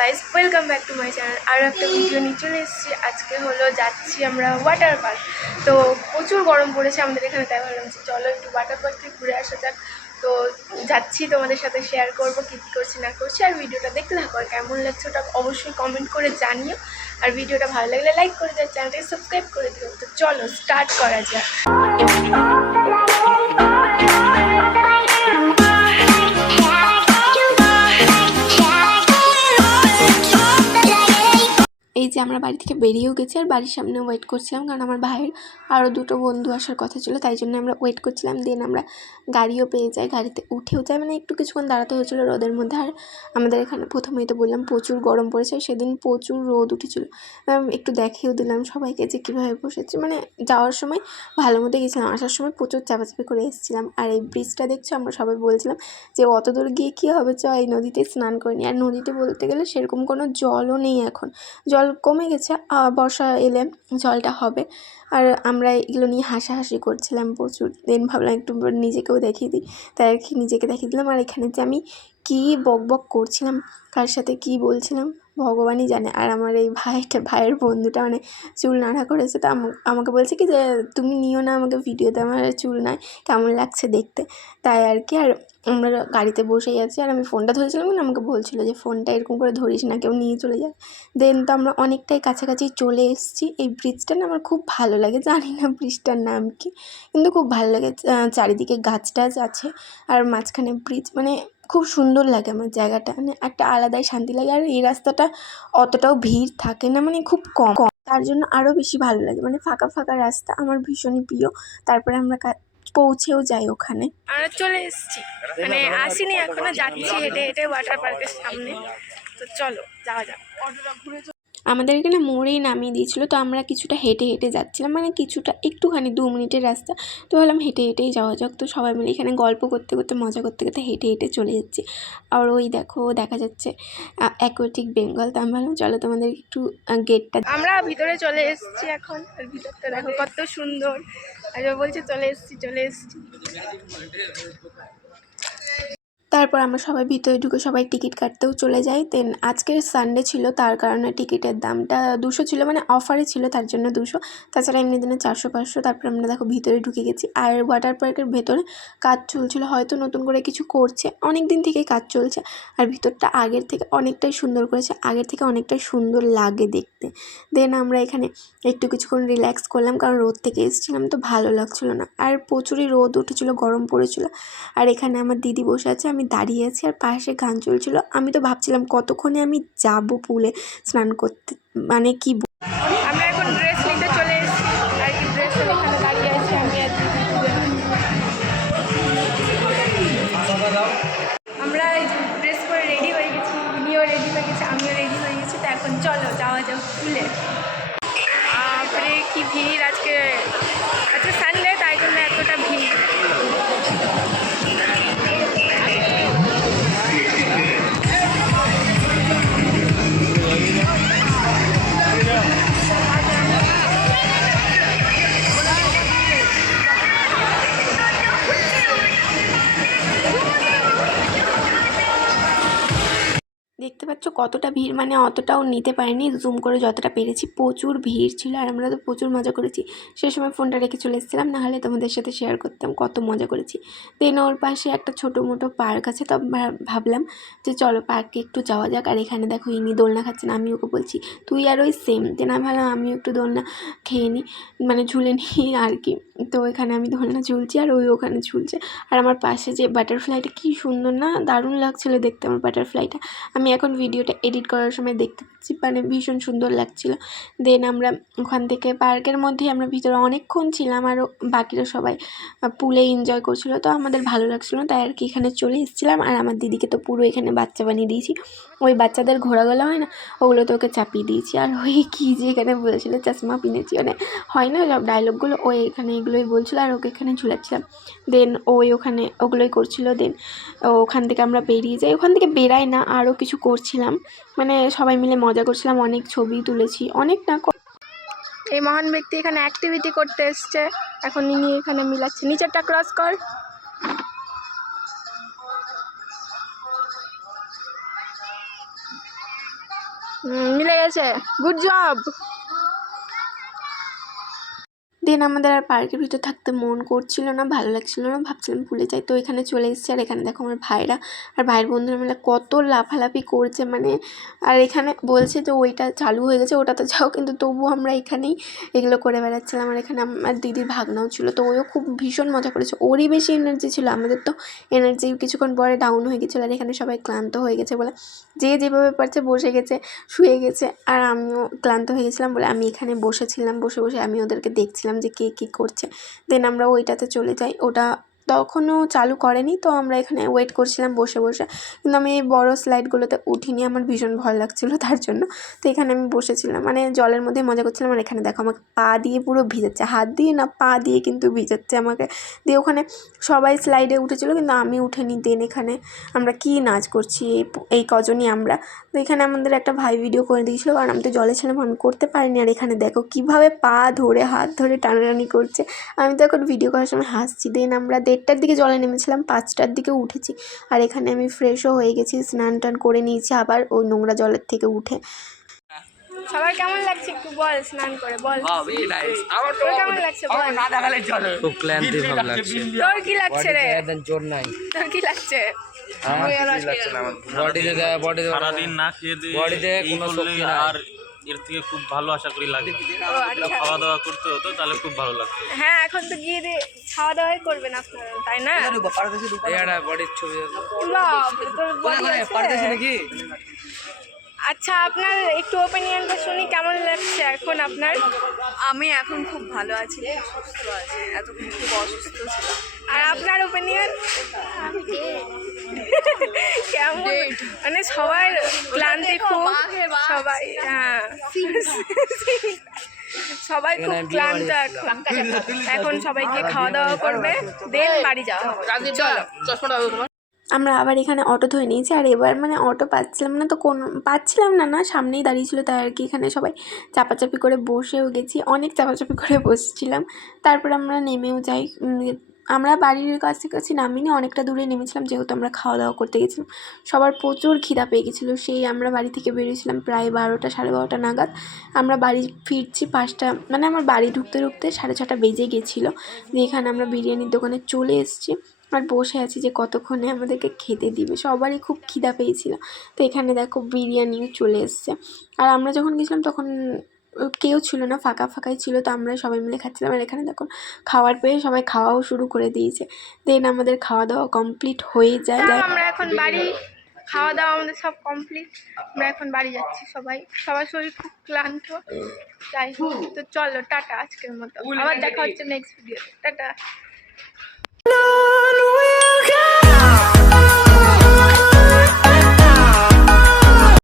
Guys, welcome back to my channel. আর একটা video নিয়ে চলে এসেছি। আজকে হলো যাচ্ছি আমরা ওয়াটার পার্ক। তো প্রচুর গরম পড়েছে আমাদের এখানে, তাই ভাবলাম যে চলো একটু ওয়াটার পার্ক থেকে ঘুরে আসা যাক। তো যাচ্ছি, তোমাদের সাথে শেয়ার করবো কী কী করছি না করছি। আর ভিডিওটা দেখতে থাকো, আর কেমন লাগছে ওটা অবশ্যই কমেন্ট করে জানিও। আর ভিডিওটা ভালো লাগলে লাইক করে দিও, চ্যানেলটাকে সাবস্ক্রাইব করে দিও। তো চলো স্টার্ট করা যাক। এই যে আমরা বাড়ি থেকে বেরিয়েও গেছি, আর বাড়ির সামনে ওয়েট করছিলাম, কারণ আমার ভাইয়ের আরও দুটো বন্ধু আসার কথা ছিল, তাই জন্য আমরা ওয়েট করছিলাম। দেন আমরা গাড়িও পেয়ে যাই, গাড়িতে উঠেও যাই, মানে একটু কিছুক্ষণ দাঁড়াতে হয়েছিলো রোদের মধ্যে। আর আমাদের এখানে প্রথমেই তো বললাম প্রচুর গরম পড়েছে, সেদিন প্রচুর রোদ উঠেছিলো। একটু দেখিয়েও দিলাম সবাইকে যে কীভাবে বসেছি, মানে যাওয়ার সময় ভালো মতো গেছিলাম, আসার সময় প্রচুর চাপাচাপি করে এসেছিলাম। আর এই ব্রিজটা দেখছো, আমরা সবাই বলছিলাম যে অত দূর গিয়ে কী হবে, চ এই নদীতে স্নান করে নিই। আর নদীতে বলতে গেলে সেরকম কোনো জলও নেই এখন, জল কমে গেছে, বর্ষা এলে জলটা হবে। আর আমরা এগুলো নিয়ে হাসাহাসি করছিলাম প্রচুর। দেন ভাবলাম একটু নিজেকেও দেখিয়ে দিই, তাই আর কি নিজেকে দেখিয়ে দিলাম। আর এখানে যে আমি কী বক করছিলাম, কার সাথে কী বলছিলাম ভগবানই জানে। আর আমার এই ভাইয়ের বন্ধুটা মানে চুল নাড়া করেছে, তো আমাকে বলছে কি যে তুমি নিও না আমাকে ভিডিওতে, আমার চুল নাই, কেমন লাগছে দেখতে। তাই আর কি। আর আমরা গাড়িতে বসেই আছি, আর আমি ফোনটা ধরেছিলাম, কিন্তু আমাকে বলছিলো যে ফোনটা এরকম করে ধরিস না, কেউ নিয়ে চলে যায়। দেন তো আমরা অনেকটাই কাছাকাছি চলে এসেছি। এই ব্রিজটা না আমার খুব ভালো লাগে, জানি না ব্রিজটার নাম কি, কিন্তু খুব ভালো লাগে। চারিদিকে গাছ টাছ আছে, আর মাঝখানে ব্রিজ, মানে খুব সুন্দর লাগে আমার জায়গাটা, মানে একটা আলাদাই শান্তি লাগে। আর এই রাস্তাটা অতটাও ভিড় থাকে না, মানে খুব কম, তার জন্য আরও বেশি ভালো লাগে। মানে ফাঁকা ফাঁকা রাস্তা আমার ভীষণই প্রিয়। তারপরে আমরা পৌঁছেও যাই ওখানে। আমরা চলে এসেছি, মানে আসিনি এখনো, যাচ্ছি হেঁটে হেঁটে ওয়াটার পার্কের সামনে। তো চলো যাওয়া যাক। আমাদের এখানে মোড়েই নামিয়ে দিয়েছিলো, তো আমরা কিছুটা হেঁটে হেঁটে যাচ্ছিলাম, মানে কিছুটা একটুখানি 2 মিনিটের রাস্তা। তো ভাবলাম হেঁটে হেঁটেই যাওয়া যাক। তো সবাই মিলে এখানে গল্প করতে করতে, মজা করতে করতে হেঁটে হেঁটে চলে যাচ্ছি। আর ওই দেখো দেখা যাচ্ছে অ্যাকোয়াটিক বেঙ্গল। তো আমি ভাবলাম চলো তোমাদের একটু গেটটা, আমরা ভিতরে চলে এসেছি এখন। আর ভিতরটা দেখো কত সুন্দর। আর বলছে চলে এসেছি চলে এসেছি। তারপর আমরা সবাই ভিতরে ঢুকে সবাই টিকিট কাটতেও চলে যাই। দেন আজকের সানডে ছিল, তার কারণে টিকিটের দামটা 200 ছিল, মানে অফারে ছিল তার জন্য 200, তাছাড়া এমনি দিনে 400-500। তারপর আমরা দেখো ভিতরে ঢুকে গেছি। আর ওয়াটার পার্কের ভেতরে কাজ চলছিল, হয়তো নতুন করে কিছু করছে, অনেক দিন থেকেই কাজ চলছে। আর ভিতরটা আগের থেকে অনেকটাই সুন্দর করেছে, আগের থেকে অনেকটাই সুন্দর লাগে দেখতে। দেন আমরা এখানে একটু কিছুক্ষণ রিল্যাক্স করলাম, কারণ রোদ থেকে এসেছিলাম তো ভালো লাগছিলো না, আর প্রচুরই রোদ উঠেছিলো, গরম পড়েছিল। আর এখানে আমার দিদি বসে আছে, আমি দাঁড়িয়ে আছি, আর পাশে গান চলছিল। আমি তো ভাবছিলাম কতক্ষণে আমি যাব পুলে স্নান করতে, মানে কি। আমরা এখন ড্রেস নিতে চলে এসেছি, আর কি ড্রেসের এখানে দাঁড়িয়ে আছি আমি আর দিদি। আমরা ড্রেস পরে রেডি হয়ে গেছি, দিদিও রেডি হয়ে গেছে, আমিও রেডি হয়ে গেছি। তো এখন চলো যাওয়া যাক পুলে। তারপরে কি ভিড় আজকে, আজকে সানডে, তাই জন্য এতটা ভিড়। দেখতে পাচ্ছ কতটা ভিড়, মানে অতটাও নিতে পারিনি, জুম করে যতটা পেরেছি। প্রচুর ভিড় ছিল, আর আমরা তো প্রচুর মজা করেছি। সে সময় ফোনটা রেখে চলে এসেছিলাম, নাহলে তোমাদের সাথে শেয়ার করতাম কত মজা করেছি। দেন ওর পাশে একটা ছোটো মোটো পার্ক আছে, তো ভাবলাম যে চলো পার্কে একটু যাওয়া যাক। আর এখানে দেখো ইনি দোলনা খাচ্ছেন, আমি ওকে বলছি তুই আর ওই সেম। দেন আমি ভাবলাম আমিও একটু দোলনা খেয়ে নিই, মানে ঝুলে নিই আর কি। তো এখানে আমি দোলনা ঝুলছি, আর ওই ওখানে ঝুলছে। আর আমার পাশে যে বাটারফ্লাইটা কী সুন্দর না, দারুণ লাগছিলো দেখতে আমার বাটারফ্লাইটা। আমি এখন ভিডিওটা এডিট করার সময় দেখতে পাচ্ছি, মানে ভীষণ সুন্দর লাগছিল। দেন আমরা ওখান থেকে পার্কের মধ্যেই আমরা ভিতরে অনেকক্ষণ ছিলাম, আরও বাকিরা সবাই পুলে এনজয় করছিলো, তো আমাদের ভালো লাগছিলো, তাই আর কি এখানে চলে এসেছিলাম। আর আমার দিদিকে তো পুরো এখানে বাচ্চা বানিয়ে দিয়েছি, ওই বাচ্চাদের ঘোরাগুলো হয় না, ওগুলো তো ওকে চাপিয়ে দিয়েছি। আর ওই কী যে এখানে বলেছিলো চশমা পিনেছি, মানে হয় না সব ডায়লগগুলো, ওই এখানে এগুলোই বলছিলো, আর ওকে এখানে ঝুলাচ্ছিলাম। দেন ওই ওখানে ওগুলোই করছিল। দেন ওখান থেকে আমরা বেরিয়ে যাই, ওখান থেকে বেরাই না, আরও কিছু করছিলাম, মানে সবাই মিলে মজা করছিলাম, অনেক ছবি তুলেছি, অনেক না। এই মহান ব্যক্তি এখানে অ্যাক্টিভিটি করতে এসছে, এখন ইনি এখানে মিলাচ্ছে। নিচেরটা ক্রস কর। মিলে গেছে, গুড জব। দেন আমাদের আর পার্কের ভিতর থাকতে মন করছিল না, ভালো লাগছিল না, ভাবছিলাম ভুলে যাই। তো এখানে চলে এসেছি, আর এখানে দেখো আমার ভাইরা আর ভাইয়ের বন্ধুরা মিলে কত লাফালাফি করছে মানে। আর এখানে বলছে যে ওইটা চালু হয়ে গেছে, ওটাতে যাও, কিন্তু তবুও আমরা এখানেই এগুলো করে বেড়াচ্ছিলাম। আর এখানে আমার দিদির ভাগনাও ছিল, তো ওও খুব ভীষণ মজা করেছে, ওরই বেশি এনার্জি ছিল, আমাদের তো এনার্জি কিছুক্ষণ পরে ডাউন হয়ে গেছিলো। আর এখানে সবাই ক্লান্ত হয়ে গেছে বলে যে যেভাবে পারছে বসে গেছে, শুয়ে গেছে। আর আমিও ক্লান্ত হয়ে গেছিলাম বলে আমি এখানে বসেছিলাম, বসে বসে আমি ওদেরকে দেখছিলাম যে কে কী করছে। দেন আমরা ওইটাতে চলে যাই, ওটা তখনও চালু করেনি, তো আমরা এখানে ওয়েট করছিলাম বসে বসে। কিন্তু আমি এই বড়ো স্লাইডগুলোতে উঠিনি, আমার ভীষণ ভয় লাগছিলো তার জন্য। তো এখানে আমি বসেছিলাম, মানে জলের মধ্যে মজা করছিলাম। আর এখানে দেখো আমাকে পা দিয়ে পুরো ভিজাচ্ছে, হাত দিয়ে না পা দিয়ে কিন্তু ভিজাচ্ছে আমাকে। দিয়ে ওখানে সবাই স্লাইডে উঠেছিলো কিন্তু আমি উঠেনি। দেন এখানে আমরা কি নাচ করছি এই কজনই আমরা। তো এখানে আমাদের একটা ভাই ভিডিও করে দিয়েছিলো, কারণ আমি তো জলে ছিলাম, আমি করতে পারিনি। আর এখানে দেখো কীভাবে পা ধরে হাত ধরে টানাটানি করছে, আমি তো এখন ভিডিও করার সময় হাসছি। দেন আমরা 1:30টার দিকে জলে নেমেছিলাম, 5টার দিকে উঠেছি। আর এখানে আমি ফ্রেশও হয়ে গেছি, স্নান টান করে নিয়েছি আবার ওই নোংরা জলের থেকে উঠে। সবার কেমন লাগছে একটু বল, স্নান করে বল। আমার তো কেমন লাগছে বল। না দেখালে চলে, খুব ক্লান্তি ভাব লাগছে। তোর কি লাগছে রে? জোর নাই। তোর কি লাগছে? বডিতে সারাদিন না খেয়ে দিয়ে বডিতে কোনো শক্তি নাই। আর এর থেকে খুব ভালো আশা করি লাগে, খাওয়া দাওয়া করতে হতো তাহলে খুব ভালো লাগতো। হ্যাঁ, এখন তো গিয়ে খাওয়া দাওয়াই করবেন আপনারা, তাই না? বডির ছবি নাকি? আচ্ছা, আপনার একটু ওপিনিয়নটা শুনি, কেমন লাগছে এখন আপনার? আমি এখন খুব ভালো আছি, সুস্থ আছি, এতক্ষণ খুব অসুস্থ ছিলাম। আর আপনার ওপিনিয়ন কেমন? মানে সবার ক্লান্তি খুব, সবাই হ্যাঁ সবাই খুব ক্লান্ত এখন সবাইকে খাওয়া দাওয়া করবে, দেন বাড়ি যাওয়া হবে। চলো। আমরা আবার এখানে অটো ধরে নিয়েছি। আর এবার মানে অটো পাচ্ছিলাম না, তো পাচ্ছিলাম না সামনেই দাঁড়িয়েছিল, তাই আর কি এখানে সবাই চাপাচাপি করে বসেও গেছি, অনেক চাপাচাপি করে বসছিলাম। তারপর আমরা নেমেও যাই। আমরা বাড়ির কাছাকাছি নামিনি, অনেকটা দূরে নেমেছিলাম, যেহেতু আমরা খাওয়া দাওয়া করতে গেছিলাম। সবার প্রচুর খিদা পেয়ে গেছিলো, সেই আমরা বাড়ি থেকে বেরিয়েছিলাম প্রায় 12টা 12:30 নাগাদ। আমরা বাড়ি ফিরছি 5টা, মানে আমার বাড়ি ঢুকতে 6:30 বেজে গেছিলো। দিয়ে এখানে আমরা বিরিয়ানির দোকানে চলে এসেছি আর বসে আছি যে কতক্ষণে আমাদেরকে খেতে দিবে, সবারই খুব খিদা পেয়েছিল। তো এখানে দেখো বিরিয়ানিও চলে এসছে। আর আমরা যখন গেছিলাম তখন কেউ ছিল না, ফাঁকা ফাঁকাই ছিল, তো আমরা সবাই মিলে খাচ্ছিলাম। আর এখানে দেখো খাওয়ার পেয়ে সবাই খাওয়াও শুরু করে দিয়েছে। দেন আমাদের খাওয়া দাওয়া কমপ্লিট হয়ে যায়। আমরা এখন বাড়ি, খাওয়া দাওয়া আমাদের সব কমপ্লিট, আমরা এখন বাড়ি যাচ্ছি। সবার শরীর খুব ক্লান্ত, যাই হোক। তো চলো টাটা আজকের মতো, আবার দেখা হচ্ছে নেক্সট ভিডিও, টাটা।